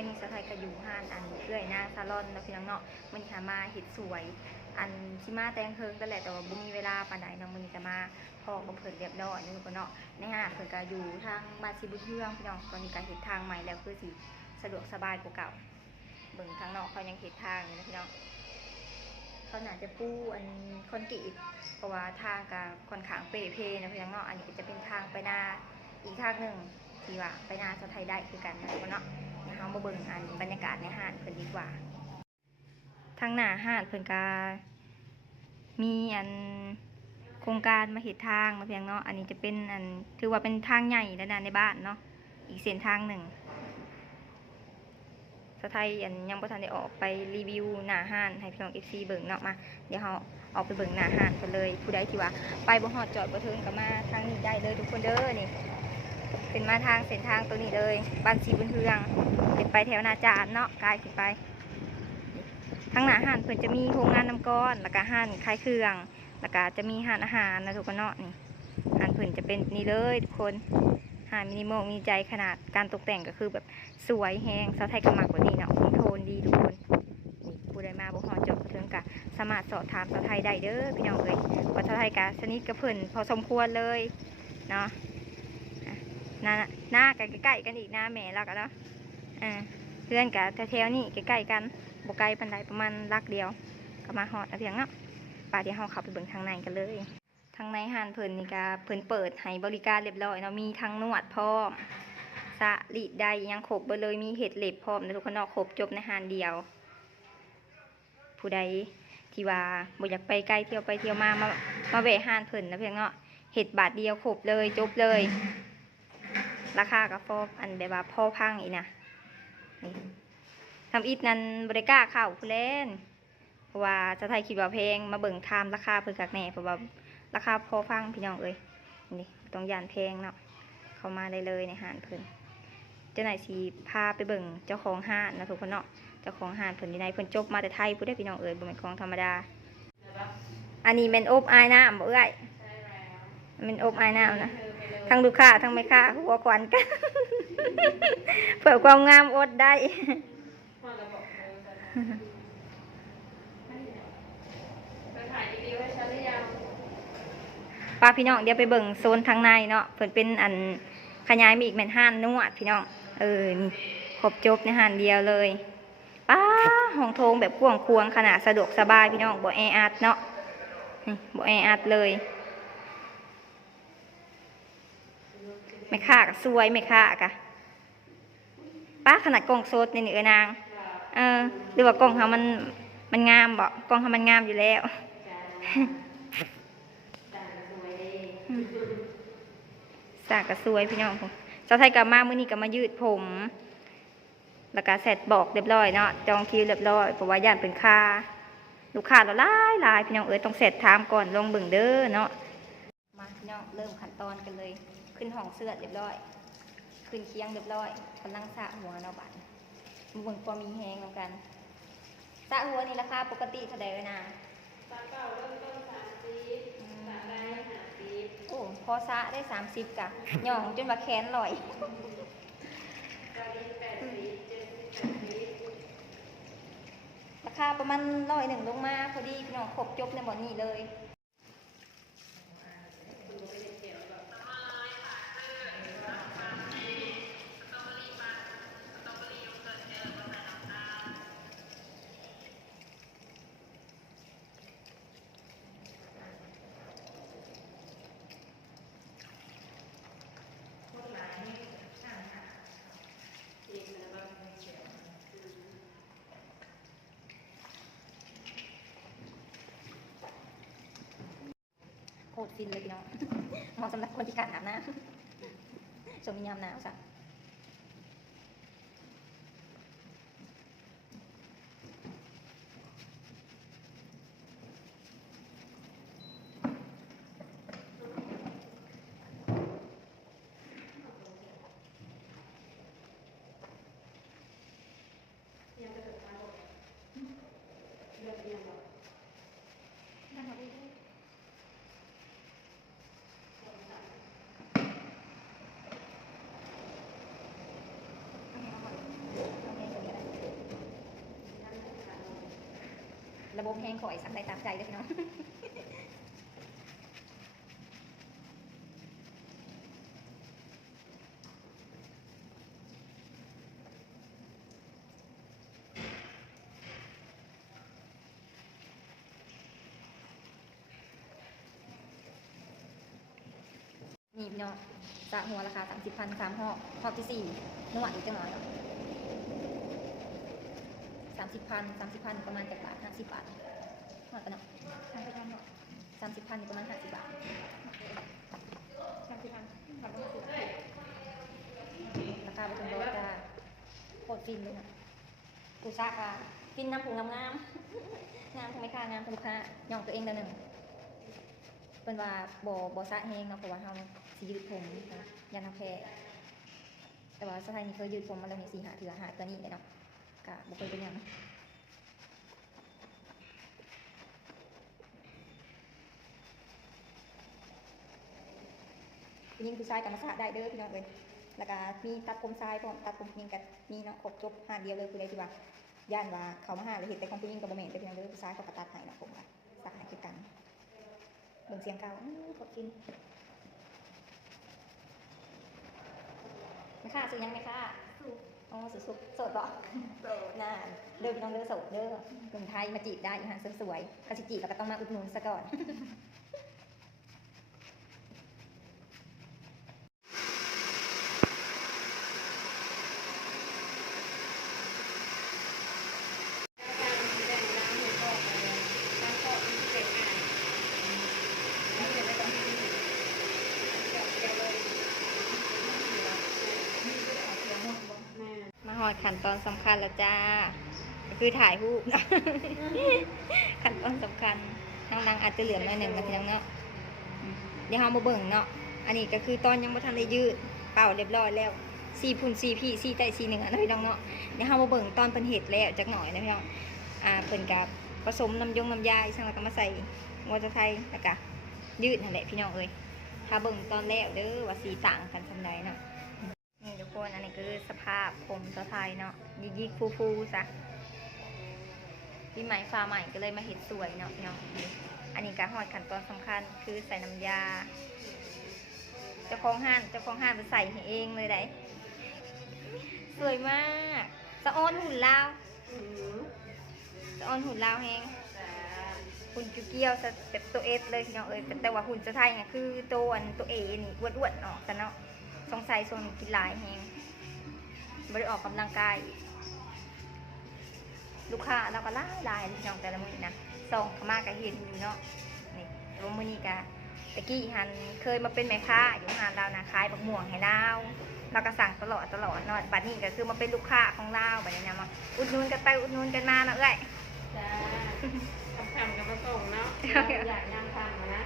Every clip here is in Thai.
วันนี้สไทยก็อยู่ห้านอันเอื้อยหน้าซาลอนแล้วพี่น้องเนาะวันนี้หามาเห็ดสวยอันชิมาแตงเพิงก็แหละแต่ว่าบุมีเวลาปานใดน้องวันนี้จะมาพอกับเพิ่นเรียบร้อยนี่ก็เนาะในห้างเพิ่นก็อยู่ทางบ้านสิบุญเฮืองพี่น้องตอนนี้ก็เห็ดทางใหม่แล้วคือสิสะดวกสบายกว่าเก่าเบิ่งทางนอกเขายังเห็ดทางอยู่นะพี่น้องเขาหนาจะปูอันคอนกรีตเพราะว่าทางกับค่อนข้างเปเพนะพี่น้องเนาะอันนี้ก็จะเป็นทางไปนาอีกทางหนึ่งที่ว่าไปนาสะไทยได้คือกันนะพี่น้องเนาะเขามาเบิ่งอันบรรยากาศในห้างเพิ่นดีกว่าทางหน้าห้างเพิ่นก็มีอันโครงการมาเห็ดทางมาเพียงเนาะอันนี้จะเป็นอันถือว่าเป็นทางใหญ่แล้วนะในบ้านเนาะอีกเส้นทางหนึ่งสะไทยอันยังบ่ทันได้ออกไปรีวิวหน้าห้างให้พี่น้อง FC เบิ่งเนาะมาเดี๋ยวเราออกไปเบิ่งหน้าห้างกันเลยผู้ใดที่ว่าไปบ่ฮอดจอดบ่ถึงก็มาทางนี้ได้เลยทุกคนเด้อนี่เป็นมาทางเส้นทางตัวนี้เลยบ้านสีบุญเฮืองเป็นไปแถวนาจารเนาะกายขึ้นไปทางหน้าห้างเพิ่นจะมีโรงงานน้ำก้อนแล้วก็ห้างขายเครื่องแล้วก็จะมีห้างอาหารนะทุกคนเนาะนี่ห้างเพิ่นจะเป็นนี่เลยทุกคนห้างมินิมอลมีใจขนาดการตกแต่งก็คือแบบสวยแฮงสาวไทยก็มักกว่านี้เนาะคอนโทรลดีทุกคนนี่ผู้ใดมาบ่ฮอดจอดบ่ถึงก็สามารถสอบถามสาวไทยได้เด้อพี่น้องเอ้ยว่าสาวไทยก็สนิทกับเพิ่นพอสมควรเลยเนาะหน้ากันใกล้ๆกันอีกหน้าแม่แล้วกันเนาะเพื่อนกับแถวๆนี่ใกล้ๆกันบ่ไกลปานใดประมาณลักเดียวก็มาฮอดเพียงเนาะป่าเดี๋ยวเราเข้าไปเบิ่งทางในกันเลยทางในห้างเพิ่นนี่ก็เพิ่นเปิดให้บริการเรียบร้อยเนาะมีทั้งนวดพร้อมสะรีดได้ยังครบไปเลยมีเห็ดเล็บพร้อมทุกคนเนาะครบจบในห้างเดียวผู้ใดที่ว่าบ่อยากไปไกลเที่ยวไปเที่ยวมาแวะห้างเพิ่นนะเพียงเนาะเห็ดบาทเดียวครบเลยจบเลยราคากับพออันแบบว่าพอพังอีกนะนี่ทำอิฐนั้นบริการเข้าผู้เล่นเพราะว่าสะไทยคิดว่าแพงมาเบิ่งทามราคาเพิ่นกักแน่เพราะว่าราคาพอฟังพี่น้องเอ้ยนี่ต้องยานแพงเนาะเข้ามาได้เลยในห้างเพิ่นเจ้าไหนสีพาไปเบิ่งเจ้าของห้างนะทุกคนเนาะเจ้าของห้างเพิ่นอยู่ในเพิ่นจบมาแต่ไทยผู้ได้พี่น้องเอ้ยบ่เป็นของธรรมดาอันนี้เป็นอบอายน้ำบ่เอ้ยเป็นอบอายน้ำนะทั้งลูกค้าทั้งแม่ค้าหัวควันกันเผื่อความงามอดได้ป้าพี่น้องเดี๋ยวไปเบิ่งโซนทางในเนาะเพิ่นเป็นอันขยายมีอีกแม่นห้านนวดพี่น้องนี่ครบจบในห้านเดียวเลยป้าห้องโถงแบบกว้างควางขนาดสะดวกสบายพี่น้องบ่แออัดเนาะบ่แออัดเลยไม่ค่ากะสวยไม่ค่ากะป้าขนาดกล่องโซดนี่นางหรือว่ากล่องเขามันงามบ่กล่องเขามันงามอยู่แล้วสากกะสวยพี่น้องผมเจ้าไทยกลับมามื้อนี้ก็มายืดผมแล้วก็เสร็จบอกเรียบร้อยเนาะจองคิวเรียบร้อยเพราะว่าย่านเป็นค่าลูกค้าเราหลายพี่น้องต้องเสร็จถามก่อนลงเบิ่งเด้อเนาะมาพี่น้องเริ่มขั้นตอนกันเลยขึ้นห้องเสื้อเรียบร้อยขึ้นเคียงเรียบร้อยกำลังสระหัวเนาะบัดเบิ่งความมีแฮงแล้วกันสระหัวนี่ราคาปกติเท่าใดนะสระเก่าเริ่มต้น30สระได้50โอ้พอสระได้30กะย่องจนว่าแขนลอยราคาประมาณ100ลงมาพอดีพี่น้องครบจบในบ่อนี้เลยโคตรฟินเลยพี่น้องเหมาะสำหรับคนที่ขาดอาบน้ำช่วงนี้ยามหนาวจ้ะ ระบบแห้งข่อยสั่งได้ตามใจเลยพี่น้องนี่พี่น้องสระหัวราคา30,000 3หอบที่4นวดอีกจังหน่อย30,000ประมาณจากบาท50 บาทหอดกันเนาะ30,000ประมาณ50 บาทราคาเป็นร้อยจะโคตรฟินเลยนะกูซากอะฟินน้ำผงงามๆงามทำไมค่างามทำไมค่าย่องตัวเองเดือนหนึ่งเป็นว่าบ่ซะแห้งเนาะเพราะว่าเราสียืดผมยันทำแพรแต่ว่าสไตล์นี้เคยยืดผมมาแล้วนี่4 หาเถื่อหาตัวนี้เลยเนาะกะบ่เคยเป็นอย่างยิ่งผู้ชายกับมาสะได้เด้อพี่น้องเลยแล้วก็มีตัดผมชายพร้อมตัดผมยิงกันมีเนาะครบจบหาเดียวเลยคือได้ที่ว่าย่านว่าเขามาหาเลยเห็นแต่ของผู้หญิงกับโมเมนต์แต่พี่น้องเลยผู้ชายเขาก็ตัดให้เนาะผมว่าสักให้คือกันเบิ่งเสียงเก่าขอบกินไม่ค่าซื้อยังไม่ค่าอ๋อสุดโสดบ่น่าเดินพี่น้องเด้อโสดเด้อหนุ่มไทยมาจีบได้อยู่ฮะสวยๆเขาสิจีบเราก็ต้องมาอุดหนุนซะก่อนมาหอดขั้นตอนสำคัญแล้วจ้าคือถ่ายรูป ขั้นตอนสำคัญทางดังอาจจะเหลือหน่อยหนึ่งนะพี่น้องเนาะเดี๋ยวเรามาเบิ่งเนาะอันนี้ก็คือตอนยังไม่ทันได้ยืดเป่าเรียบร้อยแล้ว4 พุ่น4 พี่4 ใจ4 1นะพี่น้องเนาะเดี๋ยวเรามาเบิ่งตอนเป็นเห็ดแล้วจักหน่อยนะพี่น้องเพิ่นกับผสมน้ำยาอีกสักแล้วก็มาใส่หัวจะไทยแล้วก็ยืดนั่นแหละพี่น้องเอ้ยถ้าเบิ่งตอนแล้วเด้อว่าสีต่างกันทำไดเนาะนี่ทุกคนอันนี้คือสภาพผมตัวไทยเนาะยิกฟูซะพี่ใหม่ฟ้าใหม่ก็เลยมาเห็ดสวยเนาะพี่น้องอันนี้การหอดขั้นตอนสำคัญคือใส่น้ำยาเจ้าของห้านไปใส่ให้เองเลยได้สวยมากสะอ้อนหุ่นลาวสะอ้อนหุ่นลาวแฮงหุ่นเกี้ยวแบบตัวเอสเลยพี่น้องเอ้ยแต่ว่าหุ่นจะไทยเนี่ยคือตัวเอนี่อ้วนๆเนาะแต่เนาะสงสัยส่วนกินหลายแฮงไม่ได้ออกกำลังกายลูกค้าเราก็ลายพี่น้องแต่ละมื้อนะส่องเขามากก็เห็นอยู่เนาะนี่แต่ว่ามื้อนี้ก็ตะกี้หันเคยมาเป็นแม่ค้าอยู่หาดเรานะขายบักม่วงให้เราก็สั่งตลอดเนาะบัดนี้ก็คือมาเป็นลูกค้าของเราบัดนี้นะมาอุดหนุนกันไปอุดหนุนกันมาเนาะเอ้ยจ้าทำกับผสมเนาะอยากยังทำนะ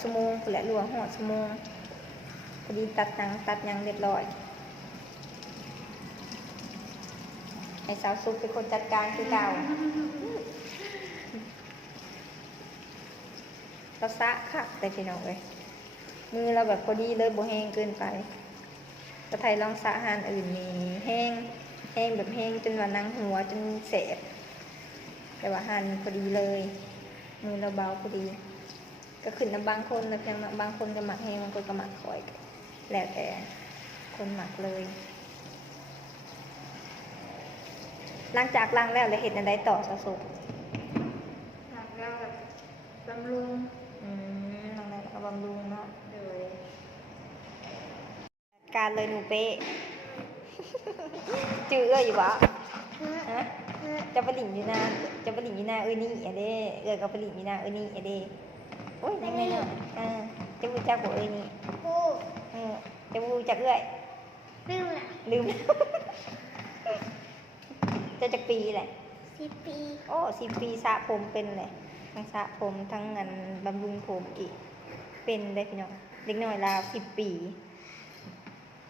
ชั่วโมงพุ่นแหละรวมหอดชั่วโมงพอดีตัดหยังเรียบร้อยให้สาวซุปเป็นคนจัดการคือเก่าเราสะค่ะแต่พี่น้องเลยมือเราแบบพอดีเลยบ่แห้งเกินไปกระไทยลองสะหานอื่นมีแห้งแบบแห้งจนว่านังหัวจนเสบแต่ว่าหั่นพอดีเลยมือเราเบาพอดีก็ขึ้นน้ำบางคนแล้วเพียงบางคนก็หมักแห้งบางคนก็หมักคอยแล้วแต่คนหมักเลยหลังจากล้างแล้วเลยเห็ดอะไรต่อสะสม ล้างแล้วแบบบำรุง ล้างแล้วก็บำรุงเนาะ โดย การเลยหนูเป๊ะ จื้ออยู่บ่ฮะจะไปหลิงอยู่นาเอ้ยนี่อะเด้ก็ไปหลิงอยู่นาเอ้ยนี่อะเด้โอ้ยยังไงเนาะจะพูดจักบ่เอ้ยนี่จะพูดจักเอ้ยลืม จะจักปีแหละ 10 ปี โอ้10 ปีสระผมเป็นเลยทั้งสระผมทั้งงานบำรุงผมอีกเป็นได้พี่น้องเด็กน้อยลาว10 ปี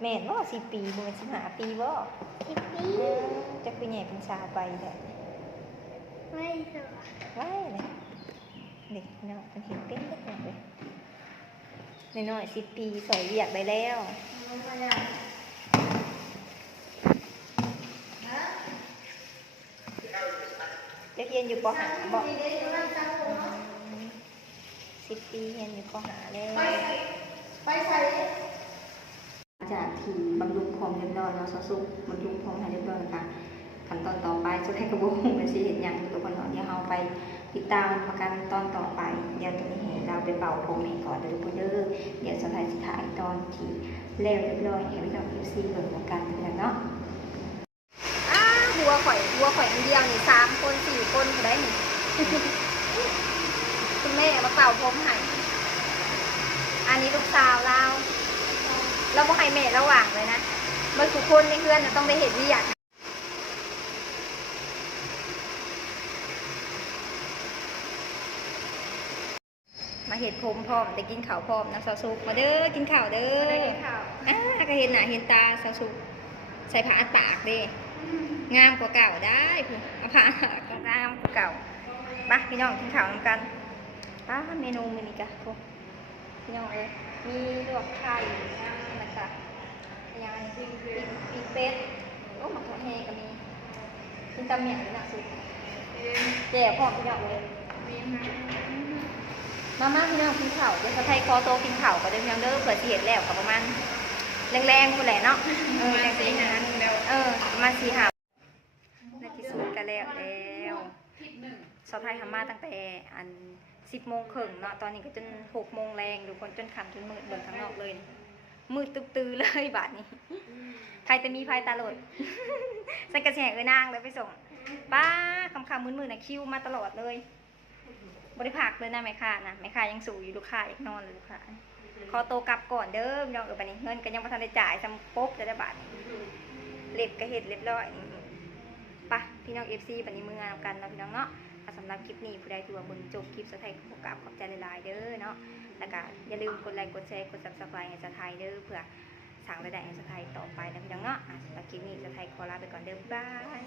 แม่นบ่10 ปีบ่แม่น15 ปีบ่ 10 ปี จะคือใหญ่เป็นชาไปแหละ ไม่สวย ว้ายเลยเด็กน้อยมันเห็นเต้นเล็กน้อยเลยน้อย10 ปีสอยเรียกได้แล้วจะเรียนอยู่ป .5 บ่10 ปีเรียนอยู่ป .5 แล้ว ไปใส่ จากที่บำรุงผมเรียบร้อยแล้วสุกบำรุงผมให้เรียบร้อยค่ะขั้นตอนต่อไปสุดท้ายกระบอกมันสิเห็นอย่างตัวคนเนาะเดี๋ยวเราไปติดตามประกันตอนต่อไปเดี๋ยวตอนนี้ให้เราไปเป่าผมให้ก่อนเด้อผู้เด้อเดี๋ยวสุดท้ายสิถ่ายตอนที่แล้วเรียบร้อยให้พี่น้อง FC เบิ่งประกันกันเนาะหัวข่อยอันเดียวนี่3 คน4 คนก็ได้นี่ คุณแม่มาเป่าผมให้อันนี้ลูกสาวเราบ่ให้แม่ระหว่างเลยนะเมื่อทุกคนในเพื่อนต้องได้เห็นวิอยากมาเห็ดผมพร้อมแต่กินข้าวพร้อมนะสาวสุกมาเด้อกินข้าวเด้อ ได้กินข้าว ก็เห็นหน้าเห็นตาสาวสุกใส่ผ้าอัดปากเด้งามกว่าเก่าได้พุ่นเอาผ้าก็งามกว่าเก่ามาพี่น้องกินข้าวนำกันเมนูมื้อนี้กะพวกพี่น้องเอ้ยมีลวกไข่แล้วก็ยังปีกเป็ดโอ้หมักถั่วแห้ก็มีกินตำเมี่ยงนี่นะสุกแจ่วพร้อมพี่น้องเลย มีนะ มาพี่น้องกินข้าวเดี๋ยวเขาไทยคอโตกินข้าวก็เดินพี่น้องเด้อเผื่อสิเห็นแล้วก็ประมาณแรงๆพุ่นแหละเนาะ มาสีหาแล้ว ประมาณ4-5ในที่สุดก็แล้วสาวไทยทำมาตั้งแต่10 โมงครึ่งเนาะตอนนี้ก็จน6 โมงแรงทุกคนจนค่ำจนมืดเบิ่งข้างนอกเลยมืดตื้อเลยบาดนี้ใครจะมีไฟตาโหลด ใส่กระแสนางเลยไปส่งป้าคำมืดๆนะคิวมาตลอดเลยบริภาคเลยนะแม่ค้านะแม่ค้ายังสู่อยู่ลูกค้าอยากนอนเลยลูกค้าขอโตกลับก่อนเด้อพี่น้องบัดนี้เงินก็ยังบ่ทันได้จ่ายซ้ำปุ๊บแต่ละบาทเล็บก็เฮ็ดเรียบร้อยป่ะพี่น้อง FC บัดนี้มืองานกันเนาะพี่น้องเนาะสำหรับคลิปนี้ผู้ใดที่ว่าเบิ่งจบคลิปสะไทยขอกราบขอบใจหลายๆเด้อเนาะแล้วก็อย่าลืมกดไลค์กดแชร์กด Subscribe ให้สะไทยเด้อเพื่อสร้างรายได้ให้สะไทยต่อไปนะพี่น้องเนาะสำหรับคลิปนี้สะไทยขอลาไปก่อนเด้อบ๊ายบาย